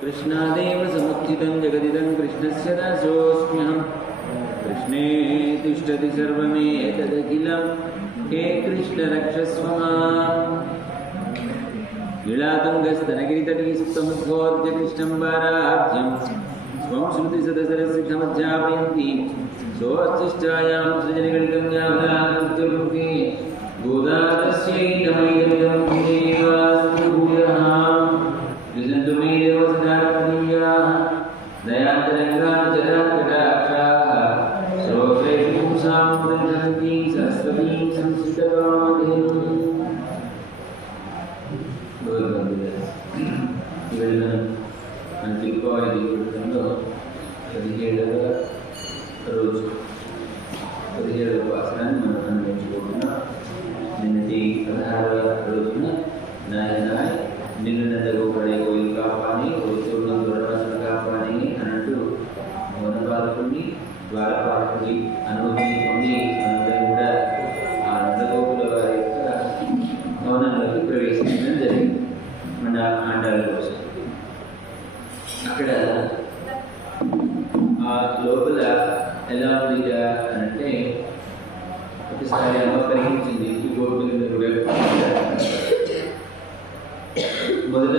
कृष्णादेव समुत्थितं जगदिदं कृष्णस्य दासोऽस्म्यहं कृष्णे तिष्ठति सर्वमेतदखिलं हे कृष्ण रक्षस्व माम् लीलातुङ्गस्तनगिरितटीसमुद्बोध्य कृष्णं वाराह्यं स्वं श्रुतिसदसरसिद्धमध्यापयन्ति सोऽच्छिष्टायां सृजनगणितं यावदानृत्यभुक्ति गोदातस्यै नमैदमिदं देवास्तु भूयः कृष्णन्तु मे देव सदा प्रियाः दयान्तरङ्गाचराकटाक्षाः श्रोत्रैः पुंसां दर्शन्तीं सरस्वतीं संस्कृतकामधेनुं ఇవాళ మన తిరుపతి జీవితంలో 17వ రోజు 17వ వాసనాన్ని మనం అనుభవించుకుంటున్నాం. నిన్నటి 16వ రోజున నాయన నిన్ను నందగోపడే కోయిలు కాపాని కోయిలు దొరవసన కాపాని అన్నట్టు మౌనపాలకుని ద్వారపాలకుడి అనుమతి పొంది మనందరం కూడా ఆ నందగోపుల వారి యొక్క భవనంలోకి ప్రవేశించడం జరిగింది. మన ఆండాల కోసం అక్కడ ఆ లోపల ఎలా ఉంది అంటే ఒకసారి అమ్మ పరిగించింది గోపికలు కూడా మొదట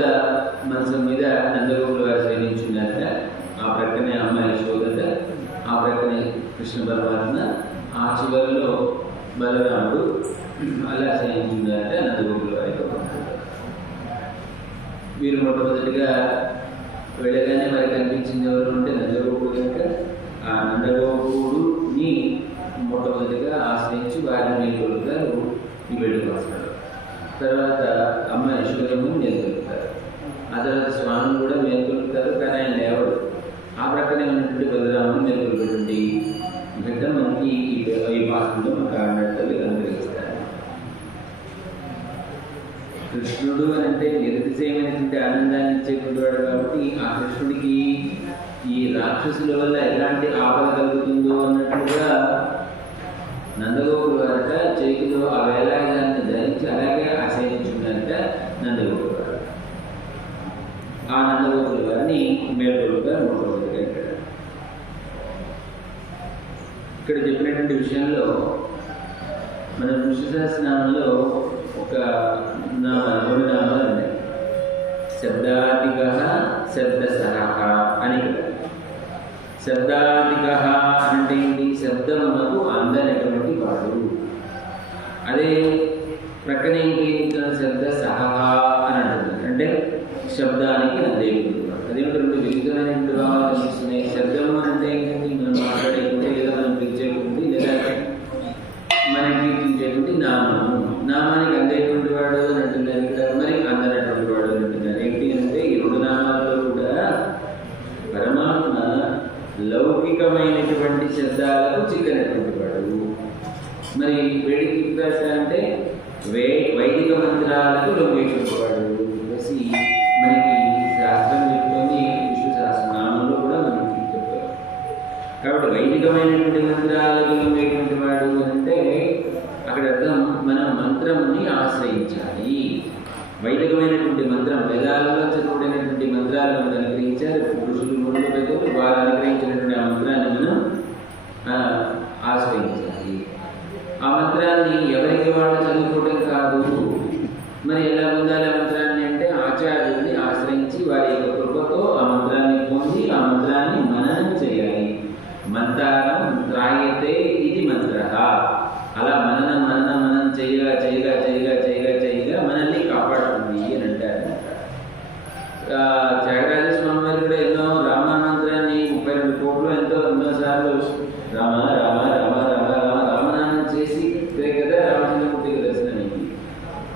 మనసు మీద నందగోపుల వారు శయనించున్నారట. ఆ ప్రక్కనే అమ్మ యశోదట, ఆ ప్రక్కనే కృష్ణ పరమాత్మ, ఆ చివరిలో బలరాముడు అలా శయనించున్నారట నందగోపుల వారి. వీరు మొట్టమొదటిగా వెళ్ళగానే వారికి కనిపించింది ఎవరు అంటే నందగోపుడు కనుక ఆ నందగోపుడుని మొట్టమొదటిగా ఆశ్రయించి వారిని మేల్కొలుపుతారు ఈ వెళ్ళిపోతారు. తర్వాత అమ్మ యశోదమ్మని మేల్కొలుపుతారు. ఆ తర్వాత స్వామిని కూడా మేల్కొలుపుతారు, కానీ ఆయన లేవడు. ఆ ప్రక్కనే ఉన్నటువంటి బలరాముని మేల్కొల్పేటువంటి ఘట్టం మనకి ఈ భాషలో మనకు ఆడినట్టు అనుగ్రహిస్తారు. కృష్ణుడు అని అంటే నిరతిశయమైనటువంటి ఆనందాన్ని ఇచ్చేటువంటి వాడు కాబట్టి ఆ కృష్ణుడికి ఈ రాక్షసుల వల్ల ఎలాంటి ఆపద కలుగుతుందో అన్నట్లుగా నందగోపుల వారట చేతిలో ఆ వేలాయుధాన్ని ధరించి అలాగే ఆశ్రయించుకున్నారట నందగోపుల వారు. ఆ నందగోపుల వారిని మేల్కొలుగా మొట్టమొదటిగా ఇక్కడ చెప్పినటువంటి విషయంలో మన విష్ణు సహస్రనామంలో ఒక రెండు నామాలు ఉన్నాయి. శబ్దాధిక శబ్దసహ అని. శబ్దాధిక అంటే ఏంటి? శబ్దమునకు అందనటువంటి వాడు. అదే ప్రక్కనే శబ్ద సహ అని అంటున్నారు, అంటే శబ్దానికి అందేటువంటి వాడు. అదేమిటి? రెండు విరుద్ధమైనటువంటి భావాలు కనిపిస్తున్నాయి. శబ్దము అంటే ఏంటంటే మనం మాట్లాడేటువంటి లేదా మనం పిలిచేటువంటి లేదా మనకి కీర్తించేటువంటి నామము. నామానికి అందేటువంటి వాడు అని అంటున్నారు ఇక్కడ, మరి అందనటువంటి వాడు అని అంటున్నారు. ఏంటి అంటే ఈ రెండు నామాల్లో కూడా పరమాత్మ లౌకికమైనటువంటి శబ్దాలకు చిక్కనటువంటి వాడు. మరి వేడికి అంటే వైదిక మంత్రాలకు లొంగేటువంటి వాడు. కలిసి మనకి శాస్త్రం చెప్తుంది, విష్ణు సహస్రనామంలో కూడా మనకి చెప్తారు. కాబట్టి వైదికమైనటువంటి మంత్రాలకు లొంగేటువంటి వాడు అంటే అక్కడ అర్థం మనం మంత్రంని ఆశ్రయించాలి. వైదికమైనటువంటి మంత్రం, వేదాలలో చదువుకునేటువంటి మంత్రాలు మనకు అనుగ్రహించారు పురుషులు, మూడు పెద్దలు. వారు అనుగ్రహించినటువంటి ఆ మంత్రాన్ని మనం ఆశ్రయించాలి. ఆ మంత్రాన్ని ఎవరికి వాళ్ళు చదువుకోవడం కాదు. మరి ఎలా పొందాలి ఆ మంత్రాన్ని అంటే ఆచార్యుల్ని ఆశ్రయించి వారి యొక్క కృపతో ఆ మంత్రాన్ని పొంది ఆ మంత్రాన్ని మననం చేయాలి. మంత్రం త్రాయతే ఇది మంత్ర. అలా మననం చేయగా చేయగా చేయగా చేయగా చేయగా మనల్ని కాపాడుతుంది అని అంటారు. త్యాగరాజ స్వామి వారు కూడా ఎన్నో రామమంత్రాన్ని 32 కోట్లు ఎన్నోసార్లు రామ రామ రామ రామ రామ రామనామం చేసి కదా రామచంద్రమూర్తికి దర్శనమైంది.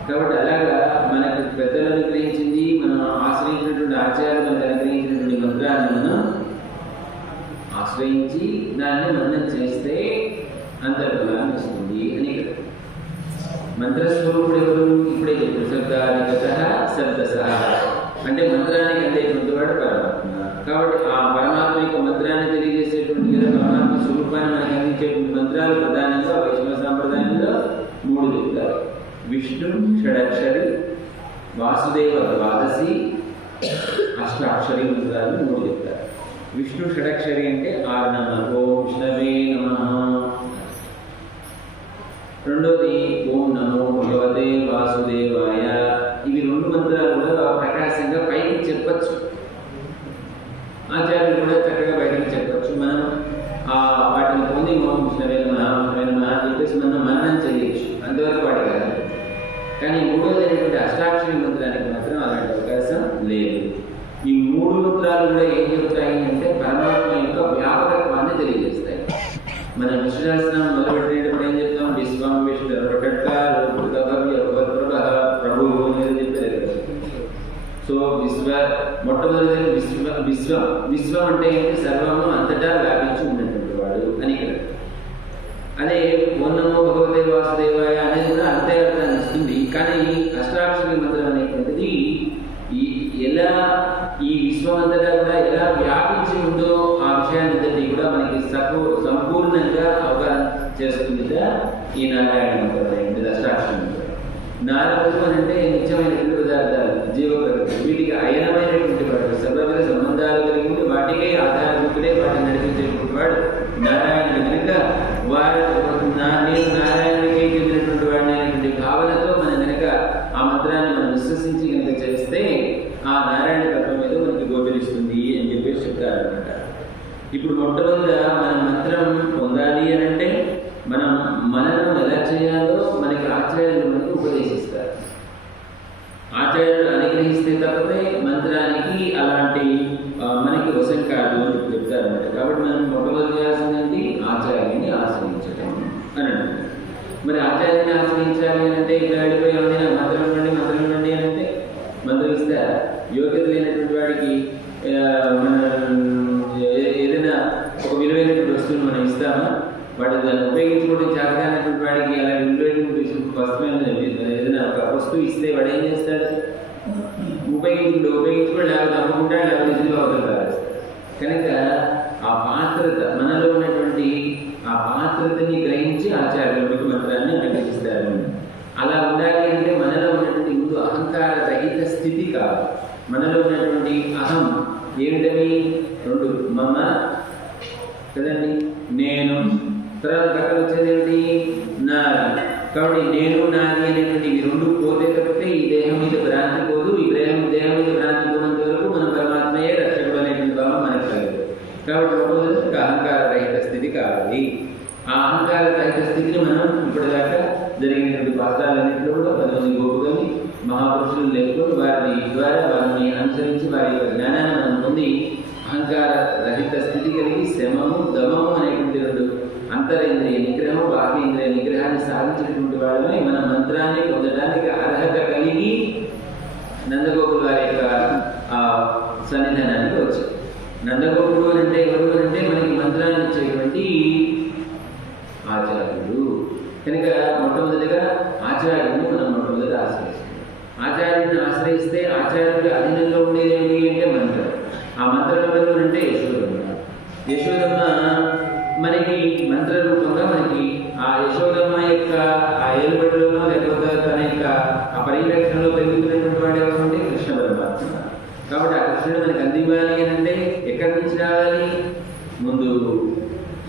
కాబట్టి అలాగా మనకు పెద్దలు అనుగ్రహించింది, మనం ఆశ్రయించినటువంటి ఆచార్యులు మనకు అనుగ్రహించినటువంటి మంత్రాన్ని మనం ఆశ్రయించి దాన్ని మననం చేస్తే అంతర్బలాన్ని వస్తుంది అని. మంత్రస్వరూపుడు ఎవరు? ఇప్పుడే చెప్పారు. శబ్దాధిగత శబ్దసహ అంటే మంత్రానికి అందేటువంటి వాడు పరమాత్మ. కాబట్టి ఆ పరమాత్మ యొక్క మంత్రాన్ని తెలియజేసేటువంటి లేదా పరమాత్మ స్వరూపాన్ని మనకి అందించేటువంటి మంత్రాలు ప్రధానంగా వైష్ణవ సాంప్రదాయంలో 3 చెప్తారు. విష్ణు షడక్షరి, వాసుదేవ ద్వాదశి, అష్ట అష్టాక్షరి మంత్రాలు 3 చెప్తారు. విష్ణు షడక్షరి అంటే 6 నామాలు. ఓం విష్ణవే నమః. రెండోది ఓం నమో భగవతే వాసుదేవాయ. ఇవి 2 మంత్రాలు కూడా ప్రకాశంగా పైకి చెప్పచ్చు, ఆచార్యులు కూడా చక్కగా బయటకు చెప్పచ్చు. మనం వాటిని పొంది ఓం విష్ణవే నమః అని చెప్పేసి మనం మననం చేయొచ్చు, అంతవరకు వాటి కాదు. కానీ 3వది అనేటువంటి అష్టాక్షరి మంత్రానికి మాత్రం అలాంటి అవకాశం లేదు. ఈ 3 మంత్రాలు కూడా ఏం చెప్తాయి అంటే పరమాత్మ యొక్క వ్యాపకత్వాన్ని తెలియజేస్తాయి. మనం విశ్వాసం మొదలుపెట్టేటప్పుడు ఏం చెప్తాం? విశ్వం విష్ణు ప్రభు అనేది చెప్పారు కదా. సో మొట్టమొదటి విశ్వం అంటే ఏంటి? సర్వము అంతటా వ్యాపించి ఉన్నటువంటి వాడు అని ఇక్కడ. అదే ఓం నమో భగవతే వాసుదేవాయ అనేది కూడా అంతే అర్థాన్ని ఇస్తుంది. కానీ అష్టాక్షరి మంత్రం అనేటువంటిది ఎలా ఈ విశ్వం అంతటా కూడా ఎలా వ్యాపించి ఉందో ఆ విషయాన్ని కూడా మనకి సంపూర్ణంగా అవగాహన చేస్తుంది ఈ నారాయణ మంత్రం అనేటువంటిది అష్టాక్షరి మంత్రం. నారదు అని అంటే నిత్యమైనటువంటి పదార్థాలు, జీవ ప్రకృతి, వీటికి అయనమైనటువంటి వాడు, సర్వవిధ సంబంధాలు కలిగి ఉండి వాటికే ఆధారభూతుడే వాటిని నడిపించేటువంటి వాడు నారాయణుడు. కనుక నేను నారాయణుడికి చెందినటువంటి వాడిని అనేటువంటి భావనతో మనం కనుక ఆ మంత్రాన్ని మనం విశ్వసించి కనుక చేస్తే ఆ నారాయణ తత్వం మీద మనకి గోచరిస్తుంది అని చెప్పేసి చెప్తారనమాట. ఇప్పుడు మొట్టమొదట మన మంత్రం పొందాలి అని అంటే మనం మననం ఎలా చేయాలో మనకి ఆచార్యులు మనకు ఉపదేశిస్తారు. ఆచార్యులు అనుగ్రహిస్తే తప్పితే మంత్రానికి అలాంటి మనకి వశం కాదు అని చెప్తారన్నమాట. కాబట్టి మనం మొట్టమొదటి చేయాల్సిందండి ఆచార్యుని ఆశ్రయించడం అని అంటారు. మరి ఆచార్యుని ఆశ్రయించాలి అంటే ఇక్కడ వెళ్ళిపోయామని నాకు మంత్రం ఇవ్వండి అని అంటే మంత్రం ఇస్తారా? యోగ్యత లేనటువంటి వాడికి మనం ఏదైనా ఒక విలువైనటువంటి వస్తువును మనం ఇస్తామా? వాడు దాన్ని ఉపయోగించుకోవడం చేతనటువంటి వాడికి అలా విలువైనటువంటి వస్తువు ఏదైనా ఒక వస్తువు ఇస్తే వాడు ఏం చేస్తాడు? ఉపయోగించుకోడు, లేకపోతే అమ్ముకుంటాడు, లేకపోతే ఇదిలో అవుతాడు. కనుక ఆ పాత్రత మనలో ఉన్నటువంటి ఆ పాత్రతని గ్రహించి ఆచార్యులకు మంత్రాన్ని అనుగ్రహిస్తారు. అలా ఉండాలి అంటే మనలో ఉన్నటువంటి ముందు అహంకార రహిత స్థితి కాదు. మనలో ఉన్నటువంటి అహం ఏమిటవి? 2 మమ కదండి, నేను, తర్వాత పక్కన వచ్చేది నాది. కాబట్టి నేను నాది అనేటువంటి ఈ 2 పోతే తప్పితే ఈ దేహం మీద భ్రాంతి పోదు. ఈ దేహం మీద భ్రాంతి పోనంత వరకు మన పరమాత్మయే రక్షకుడు అనేటువంటి భావం మనకు కలదు. కాబట్టి ఒక అహంకార రహిత స్థితి కావాలి. ఆ అహంకార రహిత స్థితిని మనం ఇప్పటిదాకా జరిగినటువంటి పాత్రలన్నింటిలో కూడా 10 మంది గోపుకొని మహాపురుషులు లేకుండా వారి ద్వారా వారిని అనుసరించి వారి యొక్క జ్ఞానాన్ని మనం పొంది అహంకార రహిత స్థితి కలిగి శమము దమము అనేటువంటి 2 అంతరేంద్రియ నిగ్రహం బాహ్యేంద్రియ నిగ్రహాన్ని సాధించినటువంటి వాళ్ళని మన మంత్రాన్ని పొందడానికి అర్హత కలిగి నందగోపుల వారి యొక్క సన్నిధానానికి వచ్చారు. నందగోపుడు అంటే ఎవరు అంటే మనకి మంత్రాన్ని ఇచ్చేటువంటి ఆచార్యుడు. కనుక మొట్టమొదటిగా ఆచార్యుడిని మనం మొట్టమొదటి ఆశ్రయిస్తాం. ఆచార్యుడిని ఆశ్రయిస్తే ఆచార్యుడి అధీనంలో ఉండేది ఏంటి అంటే మంత్రం. ఆ మంత్రం ఎవరు అంటే యశోదమ్మ. యశోదమ్మ మనకి మంత్ర రూపంగా మనకి ఆ యశోదమ్మ యొక్క ఆ ఏలుబడిలోనో లేకపోతే తన యొక్క ఆ పరిరక్షణలో పెరుగుతున్నటువంటి వాడు ఎవరంటే కృష్ణ పరమాత్మ. కాబట్టి ఆ కృష్ణుడు మనకి అందివ్వాలి అని అంటే ఎక్కడి నుంచి రావాలి? ముందు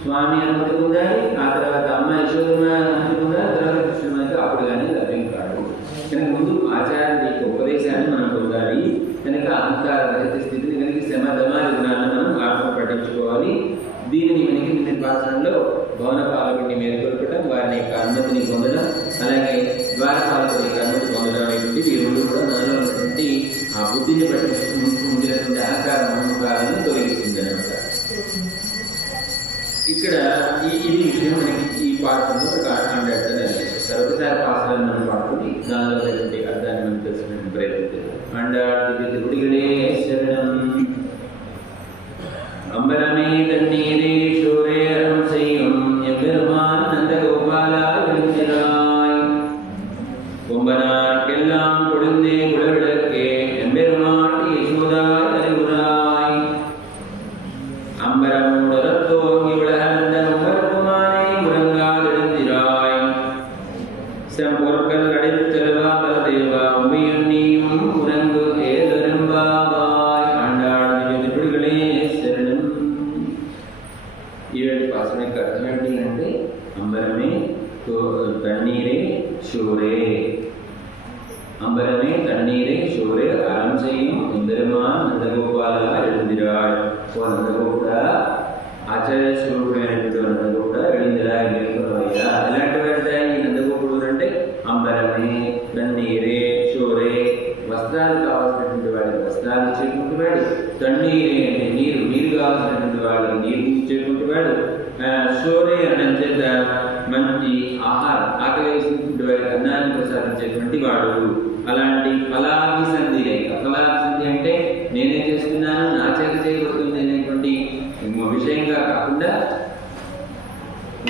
స్వామి అనుమతి పొందాలి, ఆ తర్వాత అమ్మ యశోదమ్మ అనుమతి పొందాలి, తర్వాత కృష్ణుడు మనకి అప్పుడు కానీ లభ్యం కాదు. కనుక ముందు ఆచార్యుడి యొక్క ఉపదేశాన్ని మనం పొందాలి. కనుక అహంకార రహిత స్థితిని కనుక శమధమాది గుణాలను మనం ఆత్మ పట్టించుకోవాలి. దీనిని మనకి నిన్న భాషలో భవన పాలకుడిని మేల్కొల్పడం, వారిని యొక్క అనుమతిని పొందడం, అలాగే ద్వారపాలకుడి యొక్క అనుమతి పొందడం అనేటువంటి ఈ 2 కూడా మనలో ఉన్నటువంటి ఆ బుద్ధిని బట్టి ఉండినటువంటి అహంకార మహంకారాన్ని తొలగిస్తుంది అనమాట. ఇక్కడ ఇది విషయం మనకి ఈ పాఠంలో కాంటాక్ట్ ఒకసారి పాఠాలను మనం పాడుకొని దానిలో ఉన్నటువంటి అర్థాన్ని మనం తెలుసుకునే ప్రయత్నం అండాడి గుడిగడే శరణం. அம்பரமே தண்ணீரே சூரேரம் செய்யும் எம்பெருமான் நந்த கோபாலா விழுந்திராய். கொம்பனார்க்கெல்லாம் கொழுந்தே குலவிளக்கே எம்பெருமாட்டி யசோதாய் அறிவுராய். அம்பரமுடரத்தோங்கி உலகந்த நும்பரப்புமானே முழங்கால் எழுந்திராய். செம்பொற்கள் அடைத்தெழுவா ఓ నందగోపుడా, ఆచార్య స్వరూపుడైనటువంటి నందగోపుడా వెళ్ళిందిరా మేల్కొనవయ్యా. ఎలాంటి వాడిదా ఈ నందగోపుడు అంటే అంబరమే, తన్నీరే, షోరే, వస్త్రాలు కావాల్సినటువంటి వాడికి వస్త్రాలు ఇచ్చేటువంటి వాడు, తన్నీరే అంటే నీరు కావాల్సినటువంటి వాడికి నీరు ఇచ్చేటువంటి వాడు, షోరే అని చేత మంచి ఆహారం ఆకలి వేసినటువంటి వాడికి అన్నాన్ని ప్రసాదించేటువంటి వాడు. అలాంటి ఫలాభిసంధి లేక, ఫలాభిసంధి అంటే నేనే చేస్తున్నాను నా చేత చేయబడుతుంది అనేటువంటి విషయంగా కాకుండా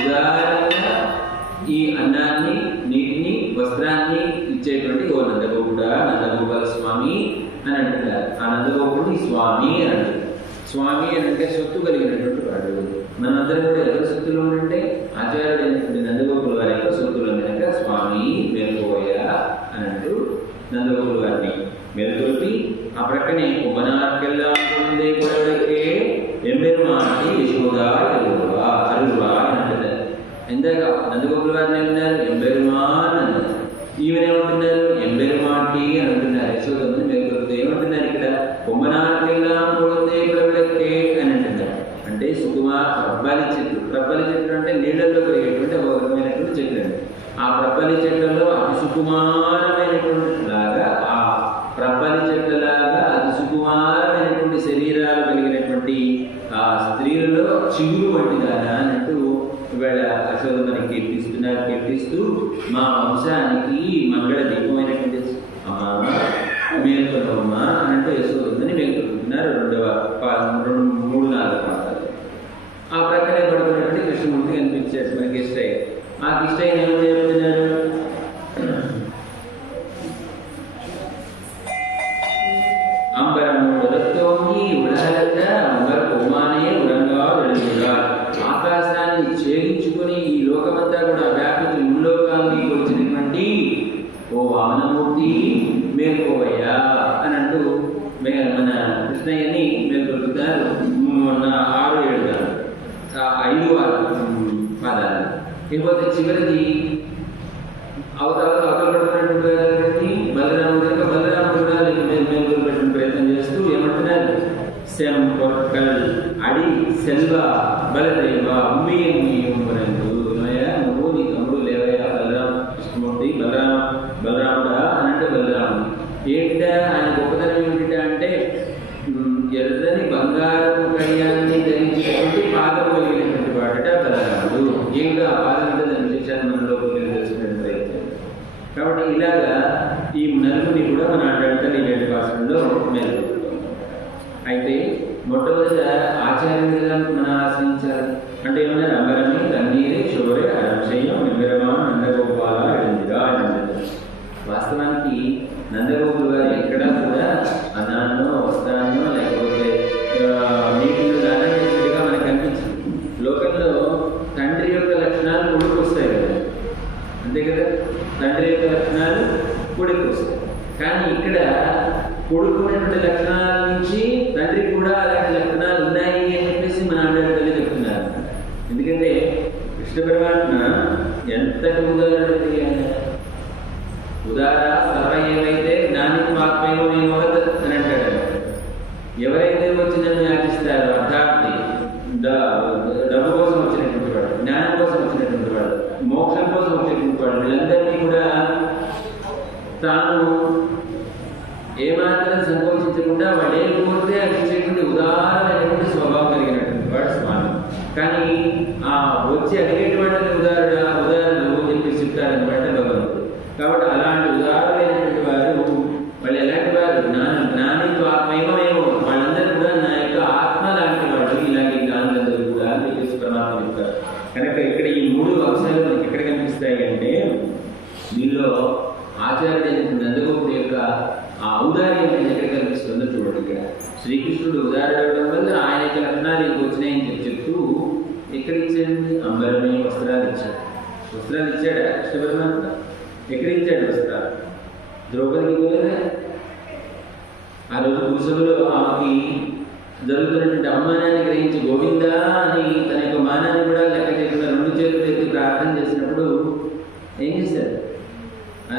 ఉదాహరణగా ఈ అన్నాన్ని, నీటిని, వస్త్రాన్ని ఇచ్చేటువంటి ఓ నందగోపుడా, నందగోపాల స్వామి అని అంటున్నారు. ఆ నందగోపుడిని స్వామి అని అంటారు. స్వామి అని అంటే సొత్తు కలిగినటువంటి వాడు. మనందరం కూడా ఎవరి సొత్తులో ఉంటే ఆచార్యుడు అయినటువంటి నందగోపుల వారి యొక్క సొత్తులో కనుక స్వామి మేల్కోవయ్యా అని అంటూ నందగోపుల వారిని మేల్కొల్పి ఆ ప్రక్కనే ఉమ్మనార్కెల్లా ఉండే కొడవడికే ఎంబెరుమాని యశోదా అరువా అని అంటున్నారు. ఇందాక నందగోపుల వారిని ఏమన్నారు? ఎంబెరుమాన్ అన్నారు. ఈమెనేమంటున్నారు? ఎంబెరుమాటి అని అంటున్నారు. యశోదని మేల్కొల్పితే ఏమంటున్నారు ఇక్కడ? ఉమ్మనార్కెల్లా ఉండే కొడవడికే అని అంటున్నారు. అంటే ప్రబ్బలి చెట్లు అంటే నీళ్ళల్లో పెరిగేటువంటి ఒక రకమైనటువంటి చెట్లు అండి. ఆ ప్రబ్బలి చెట్లలో అతి సుకుమారమైనటువంటి లాగా, ఆ ప్రబ్బలి చెట్లలాగా అతి సుకుమారమైనటువంటి శరీరాలు కలిగినటువంటి ఆ స్త్రీలలో చిగురు వంటిదానా అన్నట్టు ఇవాళ అశోక మనకి కీర్తిస్తూ మా వంశానికి మంగళ దీపమైనటువంటి అమ్మా మేల్కొన్నమ్మా అని అంటే యశోదని మేల్కొంటున్నారు. 3-4 పాత్రలు. ఆ ప్రక్కనే పడుకున్నటువంటి కృష్ణమూర్తి కనిపించాడు మనకి ఇష్టయ్య. ఆ ఇష్టయ్య ఏమని చెప్తున్నారు? అంబరమోడతోంగి ఉడహలత అంబర కోమానే ఉరంగా వెళుతుగా. ఆకాశాన్ని ఛేదించుకుని ఈ లోకమంతా కూడా వ్యాపించి ముల్లోకాన్ని వచ్చినటువంటి ఓ వామనమూర్తి మేల్కోవయ్యా అని అంటూ మన కృష్ణయ్యని మేల్కొల్పుతారు. 6-7 పాదాలు. ఇకపోతే చివరిది అవతల పడుతున్నటువంటి బలరాముడు కనుక బలరాముడు కూడా మేల్కొల్పేటువంటి ప్రయత్నం చేస్తూ ఏమంటున్నారు? సెం పొక్కల్ అడి సెల్వ బలదేవ నువ్వు నీ తమ్ముడు లేవయ్యా కృష్ణమూర్తి బలరాముడా అని అంటే బలరాముడు ఏంటా ఆయన గొప్పతనం ఏమిటా అంటే ఎర్రని బంగారు కడియాన్ని ధరించినటువంటి పాదం కలిగినటువంటి వాడట బలరాముడు. ఏమిటో ఆ పాదం అంటే దాని విశేషాన్ని మన లోపలికి తెలుసుకునే ప్రయత్నం. కాబట్టి ఇలాగా ఈ నలుగురిని కూడా మన అడ్డంటలు ఈ 7 భాషల్లో మేల్కొల్పుతాం. అయితే మొట్టమొదట ఆచార్యులుగా మనం ఆశ్రయించాలి అంటే ఏమన్నారు? అంబరమే, తన్నీరే, షోరే, అరంశయం, నింబరమా, నందగోపాల ఎడందిగా అని అంటారు. వాస్తవానికి నందగోపులు గారు ఎక్కడా కూడా అన్నాన్నో, వస్త్రాన్నో లేకపోతే నీటిలో దానం చేసినట్టుగా మనకు కనిపించింది. లోకంలో తండ్రి యొక్క లక్షణాలు కొడుకు వస్తాయి కదా, అంతే కదా? తండ్రి యొక్క లక్షణాలు కొడుకు వస్తాయి. కానీ ఇక్కడ కొడుకు ఉన్నటువంటి లక్షణాల నుంచి తండ్రికి కూడా అలాంటి లక్షణాలు ఉన్నాయి అని చెప్పేసి మన ఆండాళ్ళ తల్లి చెప్తున్నారు. ఎందుకంటే కృష్ణ పరమాత్మ ఎంతటి ఉదార సర్వ ఏవైతే జ్ఞానికి మాత్రమేమో నేను అని అంటాడు. ఎవరైతే వచ్చి నన్ను యాచిస్తారో అర్థార్థి, డబ్బు కోసం వచ్చినటువంటి వాడు, జ్ఞానం కోసం వచ్చినటువంటి వాడు, మోక్షం కోసం వచ్చేటువంటి వాడు, వీళ్ళందరినీ కూడా తాను ఏమాత్రం సంకోచించకుండా వాడు ఏం కోరితే అది ఇచ్చేటువంటి ఉదారమైనటువంటి స్వభావం కలిగినటువంటి వాడు స్వామి. కానీ ఆ వచ్చి అడిగేటువంటి ఉదాహరణలు చెప్పి చెప్తారనమాట భగవంతుడు. కాబట్టి అలాంటి ఉదాహరణమైనటువంటి వారు వాళ్ళు ఎలాంటి వారు? జ్ఞానితో ఆత్మేమేమో వాళ్ళందరూ కూడా నా యొక్క ఆత్మ లాంటి వాడు. ఇలాంటి జ్ఞానులందరూ కూడా చెప్పేసి పరమాత్మ చెప్తారు. కనుక ఇక్కడ ఈ 3 అంశాలు మనకి ఎక్కడ కనిపిస్తాయి అంటే దీనిలో ఆచార్యుడైన నందగోపుడి యొక్క ఆ ఔదార్యం ఎక్కడ కనిపిస్తుందో చూడండి. ఇక్కడ శ్రీకృష్ణుడు ఉదాహరణ వల్ల ఆయన యొక్క లక్షణాలు ఇంక వచ్చినాయని చెప్తూ ఎక్కడ ఇచ్చాడండి? అంబరమే వస్త్రాలు ఇచ్చాడు. వస్త్రాలు ఇచ్చాడా కృష్ణ పరమాత్మ? ఎక్కడ ఇచ్చాడు వస్త్రాలు? ద్రౌపదికి ఇవ్వలేదా? ఆ రోజు పురుషులలో ఆమెకి జరుగుతున్నటువంటి అవమానాన్ని గ్రహించి గోవిందా అని తన యొక్క మానాన్ని కూడా లెక్క చేయకుండా 2 చేతులు ఎత్తి ప్రార్థన చేసినప్పుడు ఏం చేశారు?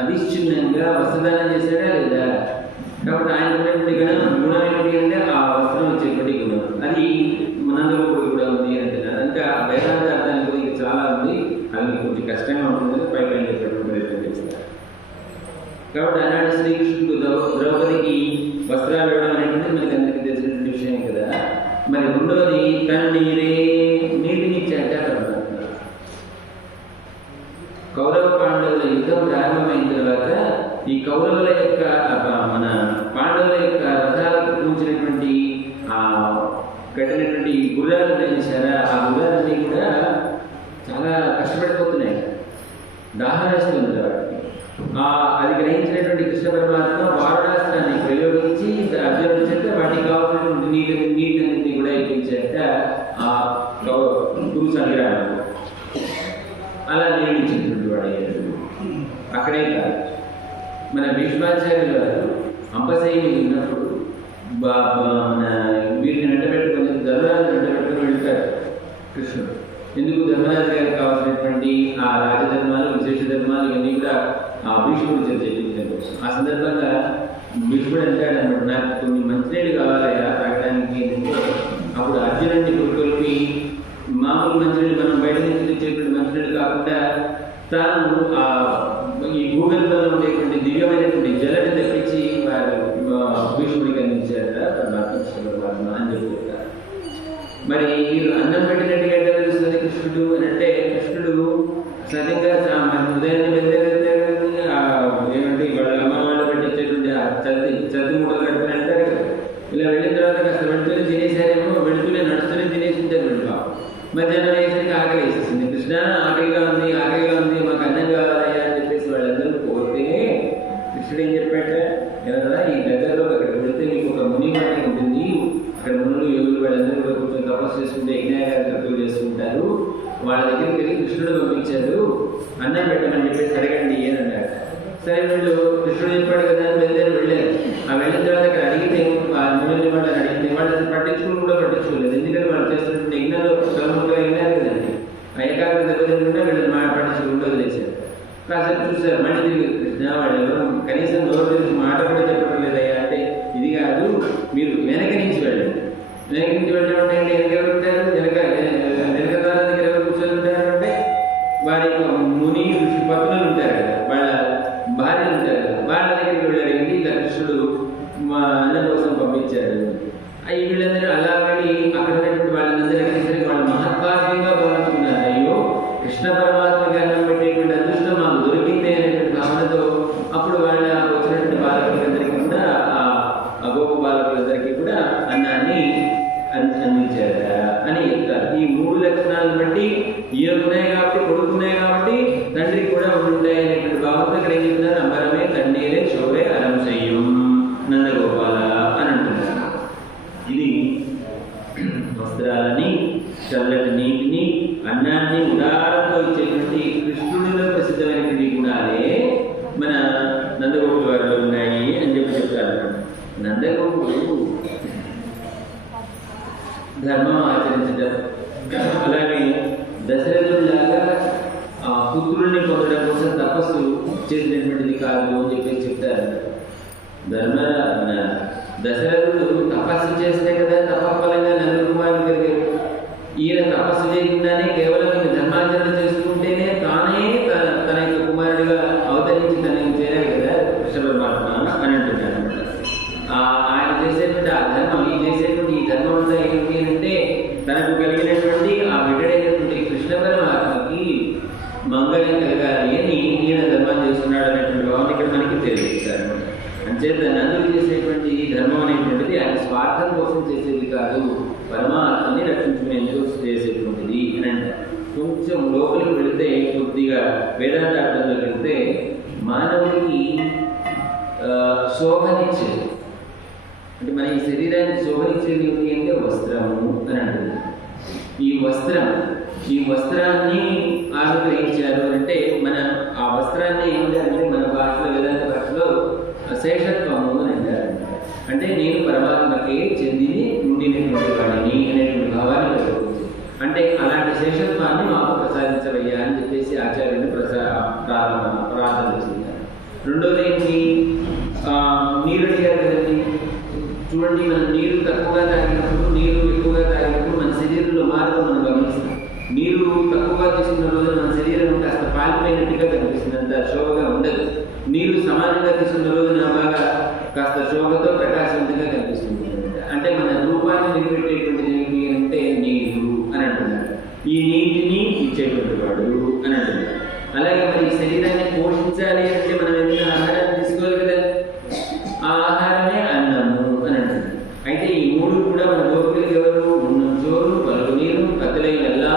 అవిచ్ఛిన్నంగా వస్త్రదానం చేశాడా లేదా? కాబట్టి ఆయన ఉన్నటువంటి గుణం ఏమిటి అంటే ఆ వస్త్రం వచ్చేటువంటి గుణం. అది ఈ మరి రెండోది తన్నీరే, నీటినిచ్చాట పరమాత్మ. కౌరవ పాండవుల యుద్ధం ప్రారంభమైన తర్వాత ఈ కౌరవుల యొక్క మన పాండవుల యొక్క రథాలకు కూర్చున్నటువంటి కట్టినటువంటి గుర్రాలు చూసారా, ఆ గుర్రాలన్నీ కూడా చాలా కష్టపడిపోతున్నాయి, దాహవేస్తుంది వాటికి. అది గ్రహించినటువంటి కృష్ణ పరమాత్మ వారణాస్త్రాన్ని ప్రయోగించి అర్జునుడి చేత వాటికి కావాల్సినటువంటి నీటిని కూడా ఇప్పించాక ఆ గురు సంగ్రహాలు అలా నిర్మించినటువంటి వాడు అయ్యాడు. అక్కడే కాదు, మన భీష్మాచార్యులు వారు అంబశైలి ఉన్నప్పుడు మన వీరిని వెంటబెట్టుకొని ధర్మరాజు వెంటబెట్టుకొని వెళ్తారు కృష్ణుడు. ఎందుకు ధర్మరాజు గారికి కావాల్సినటువంటి ఆ రాజధర్మాలు, విశేష ధర్మాలు ఇవన్నీ కూడా ఆ భీష్ముడు చెప్పించారు. ఆ సందర్భంగా భీష్ముడు అంటాడు అనమాట, నాకు కొన్ని మంచినీళ్ళు కావాలయా తాగడానికి. అప్పుడు అర్జునుడిని కొడుకొలిపి మామూలు మంచినీళ్ళు మనం బయట నుంచి తెచ్చేటువంటి మంచినీళ్ళు కాకుండా తాను ఈ భూగర్భంలో ఉండేటువంటి దివ్యమైనటువంటి జలని తెప్పించి వారు భీష్ముడికి అందించారట పరమాత్మ అని చెప్తారు. మరి వీళ్ళు అన్నం పెట్టినట్టుగా ఎట్లా తెలుస్తుంది కృష్ణుడు అని అంటే, కృష్ణుడు సహజంగా మన హృదయాన్ని వెళ్ళగలిగితే ఏమంటే వాళ్ళ అమ్మ వాళ్ళు పెట్టించేటువంటి చద్ది మూటలు కట్టుకుని అంటారు కదా, ఇలా వెళ్ళిన తర్వాత కాస్త వెళుతూనే తినేసారేమో, వెళుతూనే నడుస్తూనే తినేసి ఉంటారు వీళ్ళు. మధ్యాహ్నం వేసరికి ఆకలి వేసేసింది, కృష్ణ ఆకలిగా ఉంది మాకు అన్నం కావాలయ్యా అని చెప్పేసి వాళ్ళందరూ కోరితే కృష్ణుడు ఏం చెప్పాట, ఎవరా ఈ దగ్గరలో అక్కడికి వెళితే మీకు ఒక ముని మాట ఉంటుంది, అక్కడ మునులు యోగులు వాళ్ళందరూ కూడా కొంచెం తపస్సు చేసుకుంటే యజ్ఞాగాలు తక్కువ చేస్తుంటారు, వాళ్ళ దగ్గరికి వెళ్ళి కృష్ణుడు పంపించారు, అన్నం పెట్టమని చెప్పేసి అడగండి అని అన్నాడు. సరే వీళ్ళు కృష్ణుడు చెప్పాడు కదా అని వెళ్ళారు. ఆ వెళ్ళిన తర్వాత అక్కడ అడిగితే ఆ మునుల్ని వాళ్ళని అడిగితే వాళ్ళని పట్టించుకోలేదు. ఎందుకంటే వాళ్ళు చేస్తున్న యజ్ఞాలు క్రమంగా యజ్ఞాలు కదండి, ఆ ఏకాగ్రత దెబ్బతింటుంటే వీళ్ళని పట్టించుకుంటూ వదిలేశారు. కాసేపు చూసారు, మళ్ళీ తిరిగి కృష్ణ వాళ్ళు ఎవరు కనీసం నోరు గురించి మాట కూడా చెప్పడం లేదయ్యా అంటే, ఇది కాదు మీరు వెనక నుంచి వెళ్ళండి. వెనక నుంచి వెళ్ళడం అంటే వెనక ఎవరు ఉంటారు, వెనక ద్వారా దగ్గర ఎవరు కూర్చొని ఉంటారు అంటే వారి ముని ఋషి పత్నులు ఉంటారు కదా, వాళ్ళ భార్యలు ఉంటారు కదా, వాళ్ళ దగ్గరికి వెళ్ళారండి. ఇలా కృష్ణుడు మా అన్న కోసం పంపించారు. అవి వీళ్ళందరూ అలా వెళ్ళి అక్కడ ఉన్నటువంటి వాళ్ళందరూ ఎక్కడికి వాళ్ళు మహత్భాగ్యంగా భావించుకున్నారు. అయ్యో కృష్ణ పరమాత్మకి అన్నం పెట్టేటువంటి అదృష్టం మాకు దొరికింది అనేటువంటి భావనతో అప్పుడు వాళ్ళ వచ్చినటువంటి బాలకులందరికీ కూడా ఆ గోప బాలకులందరికీ కూడా అన్నాన్ని అందించారు అని చెప్తారు. ఈ మూడు లక్షణాలను బట్టి ఈయనున్నాయి కాబట్టి, కొడుకున్నాయి కాబట్టి తండ్రికి కూడా ఉంటాయి అనేటువంటి భావంతో ఇక్కడ ఏం చెప్తున్నారు, అంబరమే తన్నీరే శౌరే అరం చెయ్యం నందగోపాల అని అంటున్నారు. ఇది వస్త్రాలని, చల్లటి నీటిని, అన్నాన్ని ఉదారంతో ఇచ్చేటువంటి కృష్ణుడిలో ప్రసిద్ధమైనటువంటి గుణాలే మన నందగోపుల వారిలో ఉన్నాయి అని చెప్తారు. నందగోపుడు ధర్మం ఆచరించడం, అలాగే దశరథుడిలాగా పుత్రుల్ని పొందడం కోసం తపస్సు చేసినటువంటిది కాదు అని చెప్పేసి చెప్తారు. దశరథుడు తపస్సు చేస్తే కదా తపఫలంగా నందకుమారుడు కలిగారు. ఈయన తపస్సు చేయకుండానే కేవలం ఈయన ధర్మాచరణ చేసుకుంటేనే తానే తన యొక్క కుమారుడిగా అవతరించి తనకి చేరాడు కదా కృష్ణ పరమాత్మ అని అంటున్నాడు. ఆయన చేసేటువంటి ఆ ధర్మం, ఈ ధర్మం అంతా ఏంటి అంటే తనకు కలిగినటువంటి ఆ బిడ్డడైనటువంటి కృష్ణ పరమాత్మకి మంగళం కలగాలి అని ఈయన ధర్మం చేస్తున్నాడు అనేటువంటి భావన ఇక్కడ మనకి తెలియజేస్తారు. అంచేత నందుడు చేసేటువంటి ఈ ధర్మం అనేటువంటిది ఆయన స్వార్థం కోసం చేసేది కాదు, పరమాత్మని రక్షించుకునేందుకు చేసేటువంటిది అని అంటారు. కొంచెం లోపలికి వెళితే, కొద్దిగా వేదాంత అర్థంలో వెళితే మానవుడికి శోభనిచ్చేది అంటే మన ఈ శరీరానికి శోభనిచ్చేది ఏమిటి అంటే వస్త్రము అని అంటుంది. ఈ వస్త్రాన్ని ఆనుగ్రహించారు అంటే మన ఆ వస్త్రాన్ని ఏమిటి అంటే మన భాషలో, వేదాంత భాషలో శేషత్వము అని అంటారు. అంటే నేను పరమాత్మకే చెంది ఉండినటువంటి వాడిని అనేటువంటి భావాన్ని ప్రకటించింది. అంటే అలాంటి శేషత్వాన్ని మాకు ప్రసాదించవయ్యా అని చెప్పేసి ఆచార్యుని ప్రార్థన చేస్తున్నారు. రెండోది ఏంటి, నీరు అడిగారు కదండి. చూడండి, మనం నీరు తక్కువగా తాగినప్పుడు, నీరు ఎక్కువగా తాగినప్పుడు మన శరీరంలో మార్పు మనం గమనిస్తాం. నీరు తక్కువగా తీసుకున్న రోజున మన శరీరం కాస్త పాలిపోయినట్టుగా కనిపిస్తుంది, అంత శోభగా ఉండదు. నీరు సమానంగా తీసుకున్న రోజున బాగా కాస్త శోభతో ప్రకాశవంతంగా కనిపిస్తుంది. అంటే మన రూపాన్ని నిలబెట్టేటువంటిది ఈ నీటిని ఇచ్చేటువంటి వాడు అని అంటున్నాడు. అలాగే మరి శరీరాన్ని పోషించాలి అంటే మనం ఏదైనా ఆహారాన్ని తీసుకోవాలి కదా, ఆ ఆహారమే అన్నము అని అంటున్నాడు. అయితే ఈ మూడు కూడా మన గోపికలకు ఎవరు? ఉన్నం చోరు, పలుగు నీరు, కథలైన ఎల్లా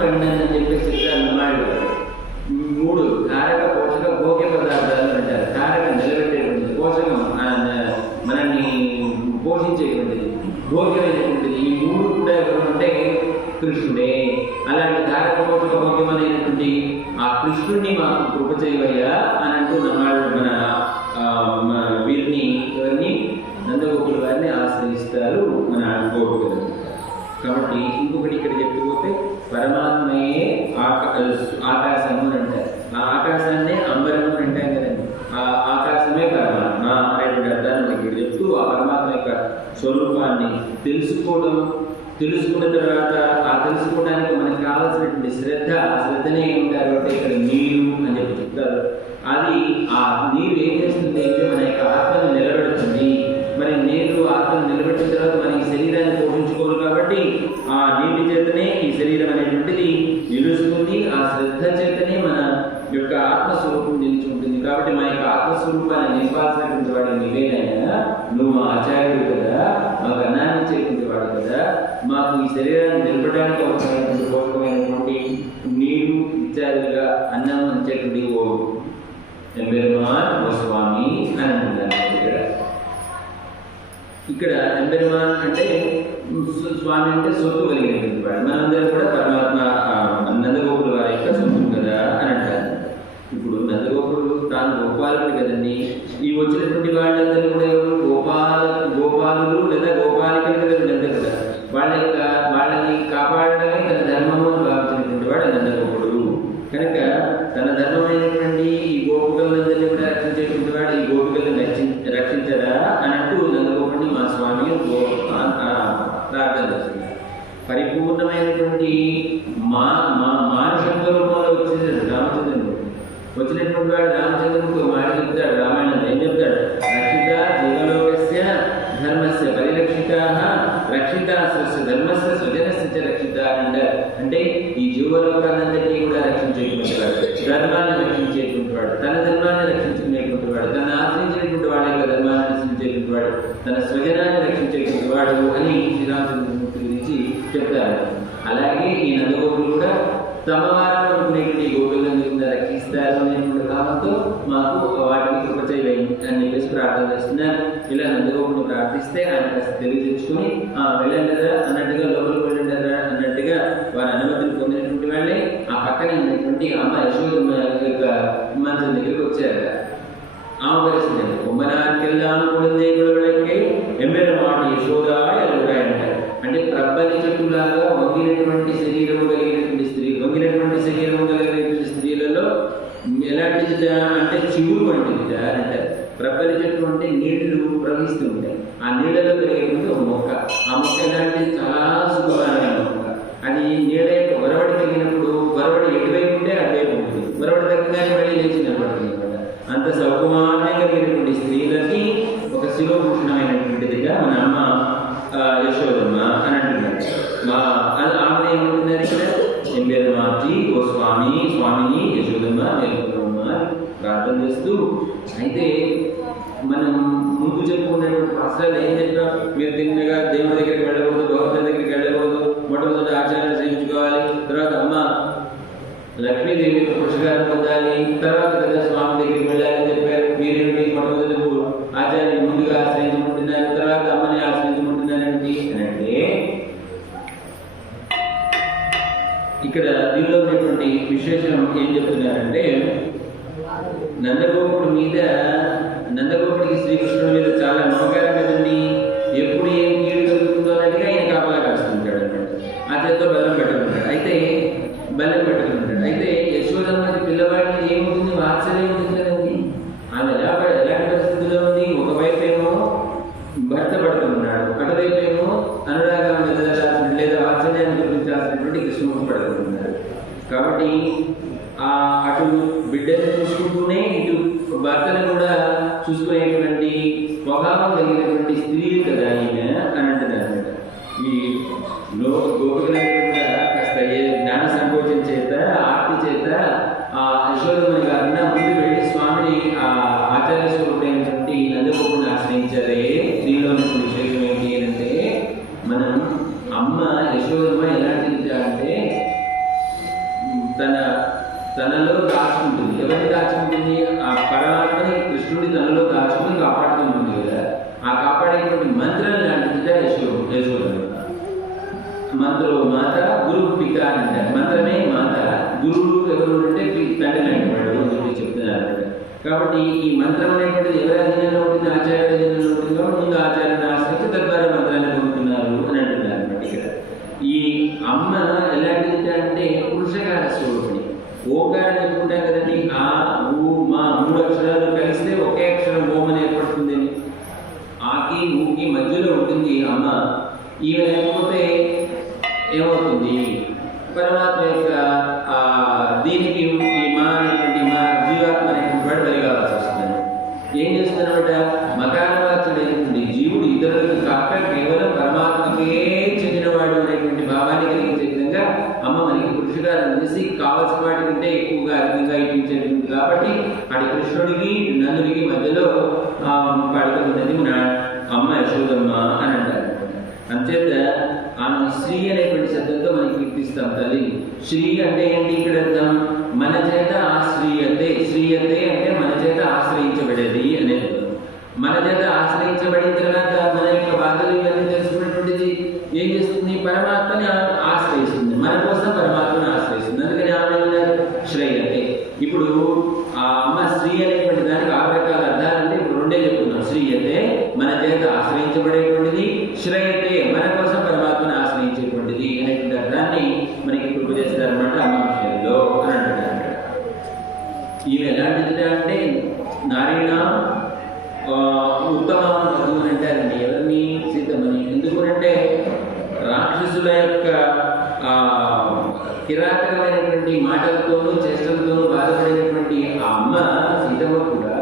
కండని అని చెప్పేసి చెప్తారు. మూడు కారక పోషక భోగ్య పదార్థాలు అంటారు. కారక నిలబెట్టేటువంటిది, పోషకం మనల్ని పోషించేటువంటిది, భోగ్యమైనటువంటిది. ఈ మూడు కూడా ఎవరు అంటే కృష్ణుడే. అలాంటి కారక పోషక భోగ్యమైనటువంటి ఆ కృష్ణుడిని మాకు కృప చేయవయ్యా అని అంటూ మన వీరిని ఎవరిని నందగోపుల వారిని ఆశ్రయిస్తారు మన గోపికలు. కాబట్టి ఇంకొకటి ఇక్కడ చెప్పుకోతే పరమాత్మయే ఆకాశము అని అంటారు. ఆ ఆకాశాన్నే అంబరము అని అంటాం కదండి. ఆ ఆకాశమే పరమాత్మ అనేటువంటి అర్థాన్ని మనకి ఇక్కడ చెప్తూ ఆ పరమాత్మ యొక్క స్వరూపాన్ని తెలుసుకున్న తర్వాత ఆ తెలుసుకోవడానికి మనకు కావాల్సినటువంటి శ్రద్ధ, ఆ శ్రద్ధనే ఏమంటారు అంటే ఇక్కడ నీరు అని చెప్పి చెప్తారు. అది ఆ నీరు ఏం చేస్తుంది అంటే మన యొక్క ఆత్మను నిలబెడుతుంది. మరి నీరు ఆత్మను నిలబెట్టిన తర్వాత మన ఈ శరీరాన్ని పోషించుకోవాలి కాబట్టి ఆ నీటి చేతనే ఈ శరీరం అనేటువంటిది నిలుస్తుంది. ఆ శ్రద్ధ చేతనే మన యొక్క ఆత్మస్వరూపం నిలిచి ఉంటుంది. కాబట్టి మా యొక్క ఆత్మస్వరూపాన్ని నింపాల్సినటువంటి వాడు నీవేనైనా, నువ్వు మా ఆచార్యుడు కదా, మాకు అన్నాన్ని ఇచ్చేటువంటి వాడు కదా, మాకు ఈ శరీరాన్ని నిలబడడానికి అవసరమైనటువంటి పోషకమైనటువంటి నీరు ఇత్యాదిగా అన్నం ఇచ్చేటువంటి ఓ ఎంబెరుమాన్ ఓ స్వామి అని అంటున్నారు. ఇక్కడ ఎంబెరుమాన్ అంటే స్వామి అంటే సొత్తు కలిగినటువంటి వాడు. మనందరం కూడా పరమాత్మ నందగోపుల వారి యొక్క సొత్తు కదా అని అంటారు. ఇప్పుడు నందగోపుడు తాను గోపాలుడు కదండి. ఈ వచ్చినటువంటి వాళ్ళందరూ కూడా ఎవరు? గోపాలులు లేదా గోపాలికలు కదా, వీళ్ళందరూ కదా. వాళ్ళని కాపాడడమే తన ధర్మము అని భావించినటువంటి వాడు నందగోపుడు. కనుక తన ధర్మమైనటువంటి ఈ గోపికలందరినీ కూడా రక్షించేటువంటి వాడు ఈ గోపికలను రక్షించడా అని అంటూ నందగోపుడిని మా స్వామి ప్రార్థన చేస్తున్నారు. పరిపూర్ణమైనటువంటి మానసత్వ రూపంలో వచ్చేసాడు రామచంద్రుడు. వచ్చినటువంటి వాడు రామచంద్రుడికి ఒక మాట చెప్తాడు. రామాయణం ఏం చెప్తాడు? రక్షిత జీవలోకస్య ధర్మస్య పరిరక్షిత రక్షిత స్వస్య ధర్మస్య స్వజనస్య రక్షిత అంటే ఈ జీవలోకాలందరినీ కూడా రక్షించేటువంటి వాడు, ధర్మాన్ని రక్షించేటువంటి వాడు, తన ధర్మాన్ని రక్షించుకునేటువంటి వాడు, తన ఆశ్రయించినటువంటి వాడి యొక్క ధర్మాన్ని రక్షించేటువంటి వాడు, తన స్వజనాన్ని రక్షించేటువంటి వాడు అని శ్రీరామచంద్రమూర్తి గురించి చెప్తారు. అలాగే ఈ నందగోపులు కూడా తమ వారిలో ఉన్నటువంటి గోపికలను రక్షిస్తారు అనేటువంటి భావంతో మాకు వాటిని కృప చేయలేము అని చెప్పేసి ప్రార్థన చేస్తున్నారు. ఇలా నందగోపుని ప్రార్థిస్తే ఆయన కాస్త తెలియజేసుకుని వెళ్ళండరా అన్నట్టుగా, లోపలికి వెళ్ళండరా అన్నట్టుగా వారి అనుమతిని పొందినటువంటి వాళ్ళే ఆ పక్కన ఉన్నటువంటి అమ్మ యశోదమ్మ యొక్క మంచం దగ్గరికి వచ్చారు. ఆమె పరిస్థితి కొమ్మనాకెళ్ళాను కొడుందే గుడవలకే ఎమ్మెల మాట యశోదాయ అంటారు. అంటే ప్రబ్బలి చెట్టులాగా వంగినటువంటి శరీరము కలిగినటువంటి స్త్రీలలో ఎలాంటి అంటే చివురు వంటిది అంటారు. ప్రబ్బలి చెట్టు అంటే నీళ్లు ప్రవహిస్తూ ఉంటాయి. ఆ నీళ్ళలో పెరిగేటువంటి ఒక మొక్క. ఆ మొక్క ఎలాంటి చాలా సుఖమైన మొక్క. అది నీళ్ళ యొక్క వరవడి కలిగినప్పుడు వరవడి ఎటువైపు ఉంటే అటువైపు ఉంటుంది. వరవడి తగ్గగానే మళ్ళీ లేచి నిలబడుతుంది అనమాట. అంత సౌకుమార్యం కలిగినటువంటి స్త్రీలకి ఒక శిరోభూషణమైనటువంటిదిగా మన అమ్మ యశోదమ్మ అని అంటున్నారు. ఆమె ఏమంటున్నారు ఇక్కడ? ఎంబెరుమాజీ ఓ స్వామిని యశోదమ్మ మేలుకొనమ్మ ప్రార్థన చేస్తూ. అయితే మనం ముందు చెప్పుకున్నటువంటి ప్రశ్నలు ఏం చెప్పాం? మీరు తిన్నగా దేవుడి దగ్గరికి వెళ్ళకూడదు, భగవంతుడి దగ్గరికి వెళ్ళకూడదు, మొట్టమొదటి ఆచారాలు చేయించుకోవాలి, తర్వాత అమ్మ లక్ష్మీదేవి పురుషకారం పొందాలి, తర్వాత కదా స్వామి దగ్గరికి వెళ్ళాలని చెప్పారు. మీరేమిటి మొట్టమొదటి ఆచార్యుని ముందుగా ఆశ్రయించుకుంటున్నారు, తర్వాత అమ్మని ఆశ్రయించుకుంటున్నారండి అని అంటే ఇక్కడ దీనిలో ఉన్నటువంటి విశేషం ఏం చెప్తున్నారంటే నందగోపుడికి శ్రీకృష్ణుడి మీద చాలా నమ్మకాలు కదండి. ఎప్పుడు ఏం కీడు కలుగుతుందో అన్నట్టుగా ఆయన కాపలా కాస్తుంటాడు అనమాట. ఆ చేతితో బెల్లం పెట్టుకుంటాడు. అయితే యశోదమ్మకి పిల్లవాడికి ఏముంటుంది? వాత్సల్యం ఉంటుంది కదండి. ఆమె ఎలాంటి పరిస్థితిలో ఉంది? ఒకవైపు ఏమో భర్త పడుతున్నాడు, అటువైపు ఏమో అనురాగం లేదా వాత్సల్యాన్ని గురించాల్సినటువంటి కృష్ణమూర్తి పడుతున్నాడు. కాబట్టి అటు బిడ్డను చూసుకుంటూనే ఇటు భర్తను కూడా చూసుకునేటువంటి స్వభావం కలిగినటువంటి స్త్రీలు కదా ఈమె అని అంటున్నారు అనమాట. ఈ గోపికలందరూ కూడా కాస్త అమ్మ యశోదమ్మ ఎలాంటిది అంటే తనలో దాచుకుంటుంది. ఎవరిని దాచుకుంటుంది? ఆ పరమాత్మని, కృష్ణుడి తనలో దాచుకుని కాపాడుతుంటుంది కదా. ఆ కాపాడేటువంటి మంత్రం లాంటిది యశోదమ్మ. మంత్రో మాత గురువు పిత అంటారు. మంత్రమే మాత, గురువులు ఎవరు అంటే తండ్రి లాంటి వాడు అని చెప్పి చెప్తున్నారు. కాబట్టి ఈ మంత్రం అనేటువంటిది ఎవరి అధీనంలో ఉంటుంది? ఆచార్య అధీనంలో ఉంటుంది. కాబట్టి ముందు ఆచార్యను ఆశ్రయించి తద్వారా మంత్రాన్ని పొందుతున్నారు అని అంటున్నారు అనమాట. ఇక్కడ ఈ అమ్మ ఎలాంటిది అంటే పురుషకార స్వరూపిణి. ఓంకారం చెప్పుకుంటాం కదండి, ఆ ఊ మా 3 అక్షరాలు కలిస్తే ఒకే అక్షరం ఓం అని ఏర్పడుతుంది. ఆకి ఊకి మధ్యలో ఉంటుంది అమ్మ. ఈమె లేకపోతే ఏమవుతుంది? పరమాత్మ యొక్క దీనికి ఈ మా అనేటువంటి మా జీవాత్మ అనేటువంటి వాడు బలి కావాల్సి వస్తుంది. ఏం చేస్తున్నమాట? మకారవాచుడైనటువంటి జీవుడు ఇతరులకు కాక కేవలం పరమాత్మకే చెందినవాడు అనేటువంటి భావాన్ని కలిగించే విధంగా అమ్మ మనకి పురుషకారం చేసి కావలసిన వాటి కంటే ఎక్కువగా అధికంగా ఇప్పించేటువంటి కాబట్టి అటు కృష్ణుడికి నందుడికి మధ్యలో పడుతున్నది మన అమ్మ యశోదమ్మ అని అంటారు. అంచేత ఆమె శ్రీ అనేటువంటి శబ్దంతో మనకి కీర్తిస్తాం తల్లి. శ్రీ అంటే ఏంటి? ఇక్కడ అర్థం మన చేత ఆశ్రయతే. శ్రీయతే అంటే మన చేత ఆశ్రయించబడేది అనేది. మన చేత ఆశ్రయించబడిన తర్వాత మన యొక్క బాధలు ఇవన్నీ తెలుసుకున్నటువంటిది ఏం చేస్తుంది? పరమాత్మని ఆశ్రయిస్తుంది. మన కోసం పరమాత్మని ఆశ్రయిస్తుంది. అందుకని ఆమె శ్రేయతే. ఇప్పుడు ఆ అమ్మ శ్రీ అనేటువంటి దానికి 6 రకాల అర్థాలంటే ఇప్పుడు 2 చెప్పుకున్నాం. శ్రీయతే మన చేత ఆశ్రయించబడేటువంటిది, శ్రేయతే మన కోసం పరమాత్మను ఆశ్రయించేటువంటిది అనేటువంటి అర్థాన్ని మనకి కృప చేస్తారనమాట అమ్మ విషయంలో అని అంటున్నారు. ఈమె ఎలాంటిది అంటే నారీణ ఉత్తమ వధువు అని అంటారండి. ఎవరిని? సీతమ్మని. ఎందుకంటే రాక్షసుల యొక్క కిరాతకమైనటువంటి మాటలతోనూ చేష్టలతోనూ బాధపడినటువంటి ఆ అమ్మ సీతమ్మ కూడా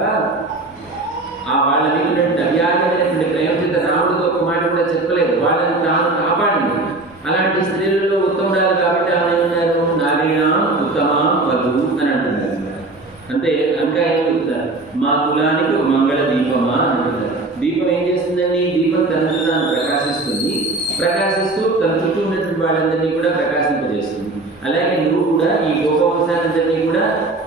వాళ్ళ మీద అవ్యాజమైనటువంటి ప్రేమ చేత రాముడితో ఒక మాట కూడా చెప్పలేదు. వాళ్ళని తాను కాపాడింది. అలాంటి స్త్రీలలో ఉత్తమురాలు కాబట్టి ఆమె ఏమన్నారు? నారీణ ఉత్తమ వధువు అని అంటున్నారు. అంటే ఇంకా ఏం చెప్తారు? మా కులానికి మంగళ దీపమా అని అంటున్నారు. దీపం ఏం చేస్తుందండి? దీపం తనకు తాను ప్రకాశిస్తూ తన చుట్టూ ఉన్నటువంటి వాళ్ళందరినీ కూడా ప్రకాశింపజేస్తుంది. అలాగే నువ్వు కూడా ఈ గోపవంశాలందరినీ కూడా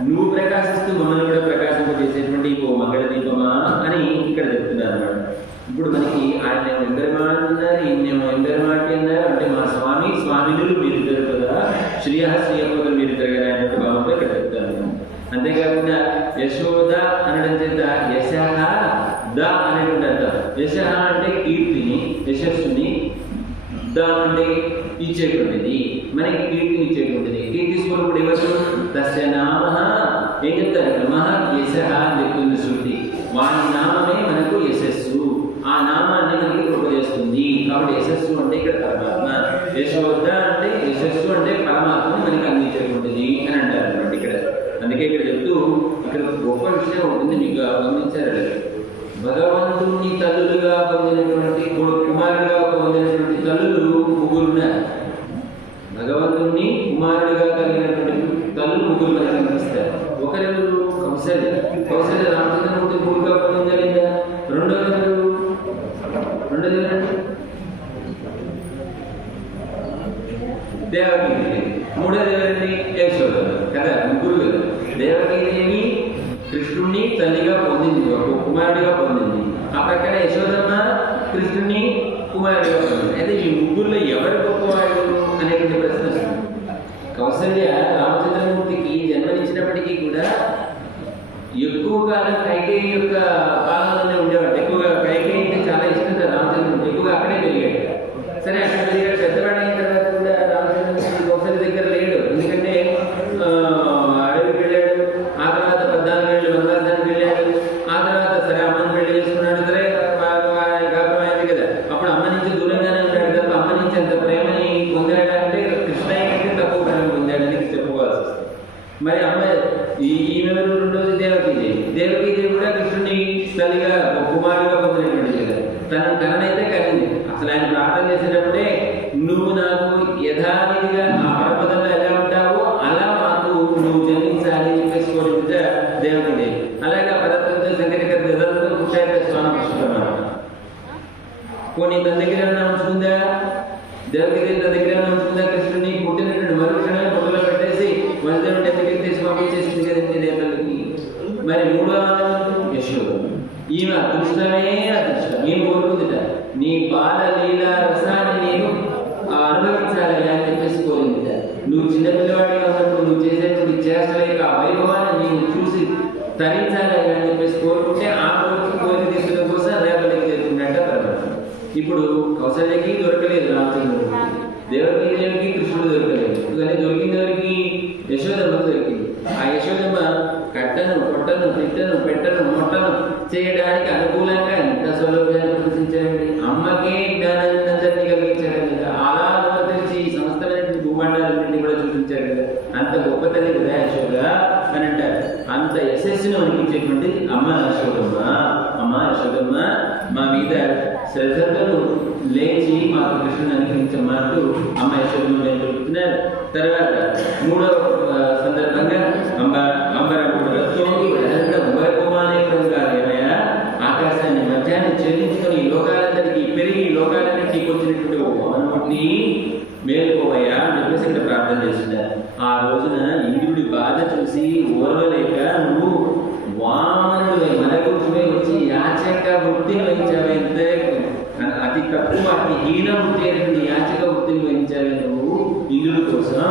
నువ్వు ప్రకాశిస్తూ మమ్మల్ని కూడా ప్రకాశింపజేసేటువంటి ఓ మంగళ దీపమా అని ఇక్కడ చెప్తున్నారు అన్నమాట. ఇప్పుడు మనకి ఆయన ఎంబెరమాడు అన్నారు, ఈయనేమో ఎంబెరమాటి అన్నారు. అంటే మా స్వామినులు మీరిద్దరు కదా, శ్రీయపదులు మీరిద్దరు కదా అన్నట్టు భావంతో ఇక్కడ చెప్తారు. అంతేకాకుండా యశోద అనడం చేత యశః ద అనేటువంటి అర్థం. యశః అంటే కీర్తిని, యశస్సుని, ద అంటే ఇచ్చేటువంటిది, మనకి కీర్తిని ఇచ్చేటువంటిది. కీర్తి స్వరూపుడు ఎవరు? తస్య నామ ఏం చెప్తారు? మహ యశః అని చెప్తుంది శృతి. వాని నామమే మనకు యశస్సు. ఆ నామాన్ని మనకి కృప చేస్తుంది. కాబట్టి యశస్సు అంటే ఇక్కడ పరమాత్మ, యశోద అంటే యశస్సు అంటే పరమాత్మని మనకి అందించేటువంటిది అని అంటారు అన్నమాట ఇక్కడ. అందుకే ఇక్కడ చెప్తూ ఇక్కడ గొప్ప విషయం ఉంటుంది, మీకు గమనించారు. భగవంతుని తల్లులుగా పొందినటువంటి కుమారుడుగా పొందినటువంటి తల్లులు 3 ఉన్నారు. భగవంతుని కుమారుడిగా కలిగినటువంటి తల్లులు 3 మనకు కనిపిస్తారు. ఒకరెవరు? కౌశల్య రామచంద్రమూర్తి కొడుకుగా పొందిందా లేదా? రెండోది దేవకీదేవి. మూడోది ఎవరండి? యశోద కదా. 3 కదా. దేవకీదేవి కృష్ణుణ్ణి తల్లిగా పొందింది, ఒక కుమారుడిగా పొందింది. ఆ ప్రకార యశోదమ్మ కృష్ణుణ్ణి కుమారుడిగా పొందింది. అయితే ఈ 3లో ఎవరు గొప్పవాడు అనేటువంటి ప్రశ్న వస్తుంది. కౌసల్య రామచంద్రమూర్తికి జన్మనిచ్చినప్పటికీ కూడా ఎక్కువ కాలం కైకేయి యొక్క పాలనలోనే ఉండేవాడు. ఎక్కువగా కైకేయి అంటే చాలా ఇష్టం రామచంద్రమూర్తి, ఎక్కువగా అక్కడే పెరిగాడు. సరే, అక్కడ పెరిగాడు. పెద్దవాడు అయిన తర్వాత కూడా రామచంద్రమూర్తి కౌసల్య దగ్గర లేడు. ఎందుకంటే అడవికి వెళ్ళాడు. ఆ తర్వాత 14 ఏళ్ళు వనవాసానికి వెళ్ళాడు. ఆ తర్వాత సరే అమ్మని పెళ్లి చేసుకున్నాడు. సరే గాపం అయింది కదా. అప్పుడు అమ్మ నుంచి దూరంగానే ఉన్నాడు తప్ప అమ్మ నుంచి అంత ప్రేమని పొందాడంటే కృష్ణయ్య కంటే తక్కువ ప్రేమ పొందాడని చెప్పుకోవాల్సి వస్తుంది. మరి అమ్మ ఈమె రెండోది దేవకీదేవి కూడా కృష్ణుని తల్లిగా కుమారుగా పొందినటువంటి కదా. తననైతే కలిగింది. అసలు ఆయన ప్రార్థన చేసేటప్పుడే నువ్వు నాకు యథావిధిగా ఆ పరపదంలో ఎలా ఉంటావో అలా మాకు నువ్వు జన్మించాలి చెప్పేసుకోవాలి దేవకీదేవి. అలాగే ఆ పదత్వంతో శంకరికర నిజంతో పుట్టాక స్వామి కృష్ణుడు. పోనీ తన దగ్గర ఏమన్నా ఉంచుకుందా? దేవకి దగ్గర ఉంచుకుందా కృష్ణుని పుట్టినటువంటి మరుక్షణమే పొట్టలో పెట్టేసి వసుదేవుడి దగ్గరికి తీసి పంపించేసింది కదండి దేవతలకి. మరి మూడో యశోద, ఈమె అదృష్టమే అదృష్టం. ఏం కోరుకుందిట, నీ బాల లీలా రసాన్ని నేను అనుభవించాలి అని చెప్పేసి కోరిందిట. నువ్వు చిన్నపిల్లవాడిగా ఉన్నప్పుడు నువ్వు చేసేటువంటి చేష్టలేక ఆ వైభవాన్ని నేను చూసి తరించాలి అని చెప్పేసి కోరుకుంటే ఆ కోరిక తీర్చడం కోసం రేపలికి చేరుకున్నట్ట పరమాత్మ. ఇప్పుడు కౌశల్యకి దొరకలేదు రామచంద్రుడికి, దేవకి దేవికి కృష్ణుడు దొరకలేదు. కానీ దొరికింది ఎవరికి, యశోదమ్మ దొరికింది. ఆ యశోదమ్మ కట్టను పొట్టను తిట్టను పెట్టను మొట్టను చేయడానికి అనుకూలంగా ఎంత సౌలభ్యాన్ని ప్రదర్శించారండి. అమ్మకే జ్ఞానాన్ని కలిగించారు కదా, అలా తెచ్చి సమస్తమైనటువంటి భూమండాలన్నింటినీ కూడా చూపించారు కదా. అంత గొప్ప తల్లి కదా యశోద అని అంటారు. అంత యశస్సును అనిపించేటువంటి అమ్మ యశోదమ్మ. అమ్మ యశోదమ్మ మా మీద శ్రద్ధను లేచి మాకు కృష్ణుని అనుగ్రహించమంటూ అమ్మ యశోదమ్మ చెప్తున్నారు. తర్వాత మూడవ సందర్భంగా ఆకాశాన్ని మధ్యాహ్నం చెల్లించుకొని లోకాలందరికీ పెరిగి లోకాలన్నింటికి వచ్చినటువంటి వామనుడిని మేలుకోవయ్యా అని చెప్పేసి ఇక్కడ ప్రార్థన చేస్తున్నారు. ఆ రోజున ఇంద్రుడి బాధ చూసి ఓర్వలేక నువ్వు వామనుడు మనగురువే వచ్చి యాచక వృత్తిని వహించావంటే అతి తక్కువ అతి హీన వృత్తి అయినటువంటి యాచక వృత్తిని వహించావే నువ్వు ఇంద్రుడి కోసం.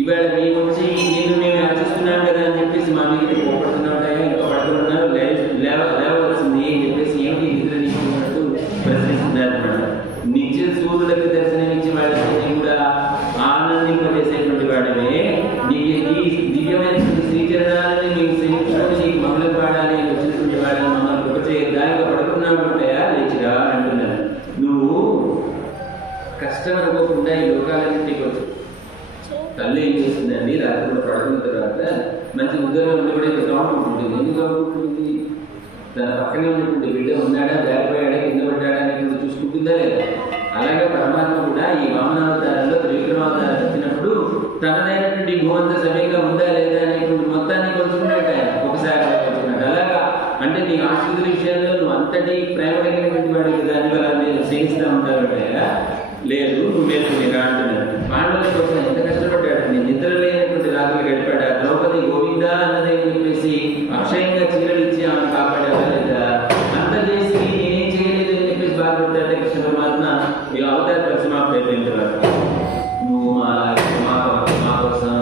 ఇవాళ మేము వచ్చి నేను మేము యాచిస్తున్నాం కదా అని చెప్పేసి మా మీద కోపడుతున్నావు, ఇంకా పడుతున్నారు, లేవలసింది అని చెప్పేసి ఏమిటి నిద్ర తీసుకున్నట్టు ప్రశ్నిస్తున్నారు అనమాట. నిత్య సూర్యులకు దర్శనమిచ్చి వాళ్ళని కూడా ఆనందింపజేసేటువంటి వాడమే. నీకు ఈ దివ్యమైనటువంటి శ్రీచరణాలని నీకు సేవించుకొని నీకు మంగళ పాడాలి అని వచ్చినటువంటి వాడిని మమ్మల్ని కృప చేయడానికి పడుకున్నావు ఉంటాయా లేచిరా అంటున్నాను. నువ్వు కష్టం అనుకోకుండా ఈ లోకాలన్నింటికి వచ్చి తల్లి ఏం చేస్తుందండి, రాత్రి కూడా పడుకున్న తర్వాత మంచి ఉద్యోగం ఉండి కూడా గ్రౌండ్ ఉంటుంది. ఎందుకు అనుకుంటుంది, తన పక్కనే ఉన్నటువంటి బిడ్డ ఉన్నాడా, జారిపోయాడా, కింద పడ్డాడా అనేటువంటి చూసుకుంటుందా లేదా. అలాగే పరమాత్మ కూడా ఈ వామనావతారంలో త్రివిక్రమావతారం వచ్చినప్పుడు తనదైనటువంటి భూమంత సమయంగా ఉందా లేదా అనేటువంటి మొత్తాన్ని కొలుచుకున్నట్ట ఒకసారి కొలుచుకున్నట్టు. అలాగా అంటే నీ ఆశ్రితుల విషయంలో నువ్వు అంతటి ప్రేమ కలిగినటువంటి వాడికి దానివల్ల మీరు సేవిస్తూ ఉంటావుంటాయా, లేదు నువ్వు మేలుకునేగా అంటున్నాడు. పాండవుల కోసం ఎంత కష్టపడ్డాడు, నేను నిద్ర లేనటువంటి రాత్రులు గడిపాడా, ద్రౌపది గోవిందా అన్నదని చెప్పేసి అక్షయంగా చీరలు ఇచ్చి ఆమెను కాపాడాడా లేదా, అంత చేసి నేనేం చేయలేదు అని చెప్పేసి బాధపడతాడే కృష్ణ పరమాత్మ. ఈ అవతార పరిసమాప్తి అయిపోయిన తర్వాత నువ్వు మా కోసం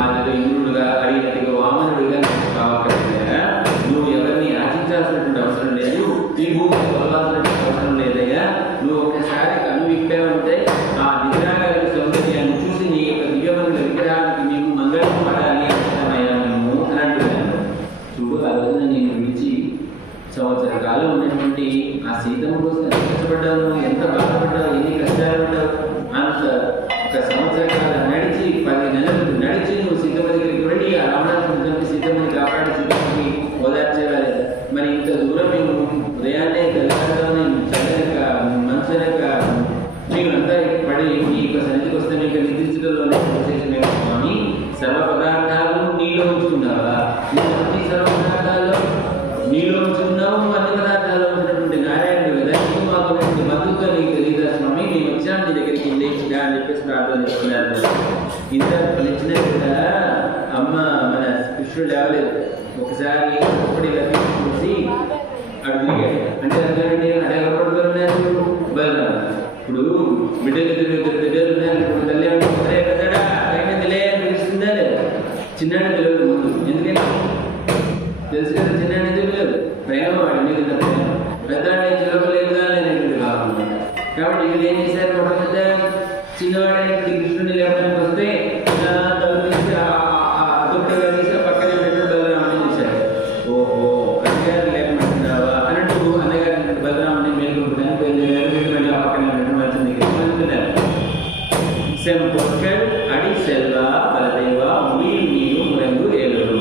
ఆ ఇంద్రుడుగా అడిగినట్టుగా వామనుడిగా కావాల్సిందా, నువ్వు ఎవరిని ఆశించాల్సినటువంటి అవసరం లేదు, ఈ భూమిని కొలవాల్సినటువంటి అవసరం లేదయ్యా. నువ్వు ఒకసారి కన్ను విప్పావంటే ఆ నిద్రాగారి సౌందర్యాన్ని చూసి నీ యొక్క దివ్యమైన విగ్రహానికి మేము మంగళం పడాలి అంటున్నామయ్యా మేము అని అంటున్నాను. చూడు, ఆ రోజున నేను విడిచి సంవత్సర కాలం ఉన్నటువంటి ఆ సీతమ్మ కోసం ఎంత కష్టపడ్డావు, ఎంత బాధపడ్డావు, ఎన్ని కష్టాలు పడ్డావు. అంత ఒక సంవత్సర కాలం నడిచి 10 నెలలు నడిచి నువ్వు సీతమ్మ దగ్గరికి వెళ్ళి ఆ రావణాసురుడిని సీతమ్మని కాపాడి సీతమ్మని ఓదార్చేవారు. మరి ఇంత దూరం మేము ఉదయాన్నే తెల్లవారుజామున చల్లనక మంచనక మేమంతా పడి మీ యొక్క సన్నిధికి వస్తే మీకు నిద్రించడంలోనే విశేషమే స్వామి. సర్వ పదార్థాలు నీలో ఉంచుకున్నావా, అన్ని సర్వ పదార్థాల్లో నీలో ఉంచుకున్నావు, అన్ని పదార్థాల్లో ఉంచినటువంటి నారాయణుడు కదా, నీకు మాకు మద్దతుగా నీకు తెలియదా స్వామి, మేము వచ్చాము నీ దగ్గరికి లేచిగా అని చెప్పేసి ప్రార్థన చేస్తున్నారు. ఇంత ఫలించిన కూడా అమ్మ మన కృష్ణుడు లేవలేదు. ఒకసారి ఒకటి చూసి అడిగాడు, అంటే అర్థండి అడే పడుతున్నారు బలరాము. ఇప్పుడు బిడ్డలు ఉన్నారు, ఇప్పుడు తల్లి అంటే కదడా అయినదిలే అని పిలుస్తుందా లేదా, చిన్నాడు తెలియదు ముందు. ఎందుకంటే తెలుసు కదా, చిన్నాడు ఎందుకు తెలియదు, ప్రేమ వాడి మీద ప్రేమ, పెద్దవాడిని చిలకలేదుగా అనేటువంటి భావం. కాబట్టి వీళ్ళు ఏం చేశారు, ఒక పెద్ద చిన్నవాడైనటువంటి కృష్ణుడిని లేపడానికి వస్తే అదొక్కగా తీసి పక్కనే పెట్టిన బలరాముని చూశారు. ఓహో అన్నగారు లేపమంటున్నావా అన్నట్టు అన్నగారు బలరాముని మేలుకుంటున్నాను పెళ్ళి ఆ పక్కనే పెట్టిన మంచి వెళ్తున్నారు. సెంపొక్కల్ అడి సెల్వా బలదేవా ముయ్ నీరు మురంగు ఏలురు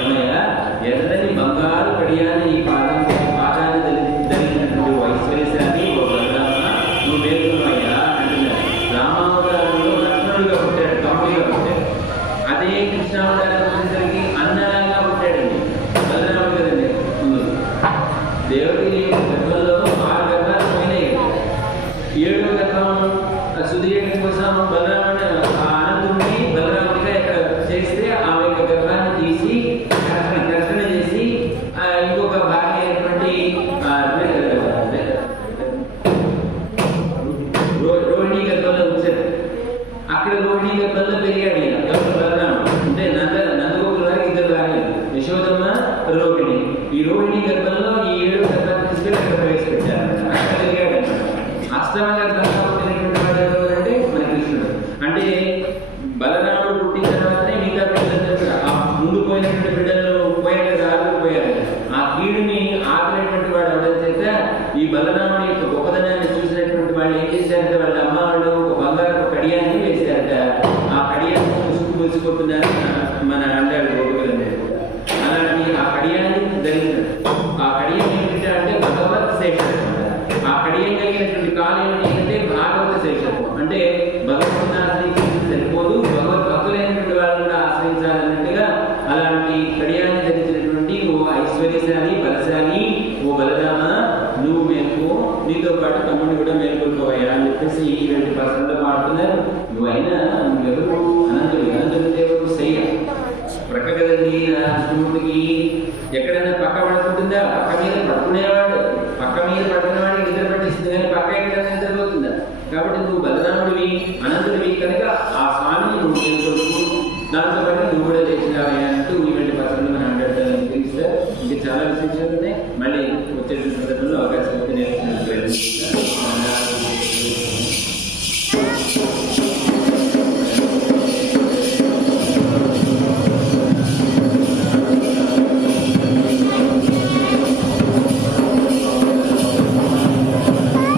ఏమయ్యా, ఎర్రని బంగారు కడియాన్ని ఈ పాదాన్ని ధరించినటువంటి ఐశ్వర్యశాన్ని ఓ బలరామ నువ్వు మేలుకున్నావయ్యా అంటున్నారు. రామావతారంలో లక్ష్మణుడిగా పుట్టాడు, తమ్ముడిగా పుట్టాడు. అదే కృష్ణావతారం వచ్చేసరికి అన్నలాగా పుట్టాడండి, బలరాముడు కదండి. దేవకి గర్భంలో 6 గర్భాలు పోయినాయి, 7వ వివాహం సుధీయడం కోసం బలరాముడు అనంతుడిని బలరాముడిగా ఇక్కడ చేస్తే ఆమె యొక్క గర్భాన్ని తీసి కర్షణ చేసి ఇంకొక భార్య అయినటువంటి రోహిణి గర్భంలో ఉంచారు. అక్కడ రోహిణి గర్భంలో పెరిగాడు ఈయన ఎవరు బలరాముడు. అంటే నందగోకుల వారికి ఇద్దరు భార్యలు, యశోదమ్మ, రోహిణి. ఈ రోహిణి గర్భంలో ఈ 7 గర్భాన్ని తీసుకెళ్ళి అక్కడ ప్రవేశపెట్టారు. అక్కడ పెరిగాడు అన్నమాట. అష్టమ గర్భంగా పుట్టినటువంటి వాడు ఎవరు అంటే మన కృష్ణుడు. అంటే బలరాముడు పుట్టిన తర్వాతనే మిగతా బిడ్డలందరూ కూడా ఆ ముందు పోయినటువంటి బిడ్డలు పోయారు కదా, ఆగిపోయారు. ఆ కీడుని ఆపినటువంటి వాడు అవడం చేత ఈ బలరాముడి యొక్క గొప్పదనాన్ని చూసినటువంటి వాళ్ళు ఏం చేశారంటే వాళ్ళ అమ్మ వాళ్ళు ఒక బంగారు కడియాన్ని వేశారట. ఆ కడియాన్ని ముసుగు ముసుకుంటున్నారు మన అంటారు గోపికలందరూ కూడా. అలాంటి ఆ కడియాన్ని ధరించారు. ఆ కడియం ఏమిటంటే అంటే భగవత్ శేషత్వం. ఆ కడియం కలిగినటువంటి కాలం ఏంటంటే భాగవత శేషత్వం. అంటే భగవంతుని ఆశ్రయించి సరిపోదు, భగవత్ భక్తులైనటువంటి వాళ్ళు కూడా ఆశ్రయించాలన్నట్టుగా అలాంటి కడియాన్ని ధరించినటువంటి ఓ ఐశ్వర్యశాలి బలశాలి ఓ బలరామ, నువ్వు మేల్కో, నీతో పాటు తమ్ముడిని కూడా మేల్కొల్పోయా అని చెప్పేసి ఈ 20% పాడుతున్నారు. నువ్వైనా నువ్వెవరు? అనంతుడు. అనంతుడు ఎవరు? శయ్య ప్రక్క కదండి కృష్ణమూర్తికి. ఎక్కడ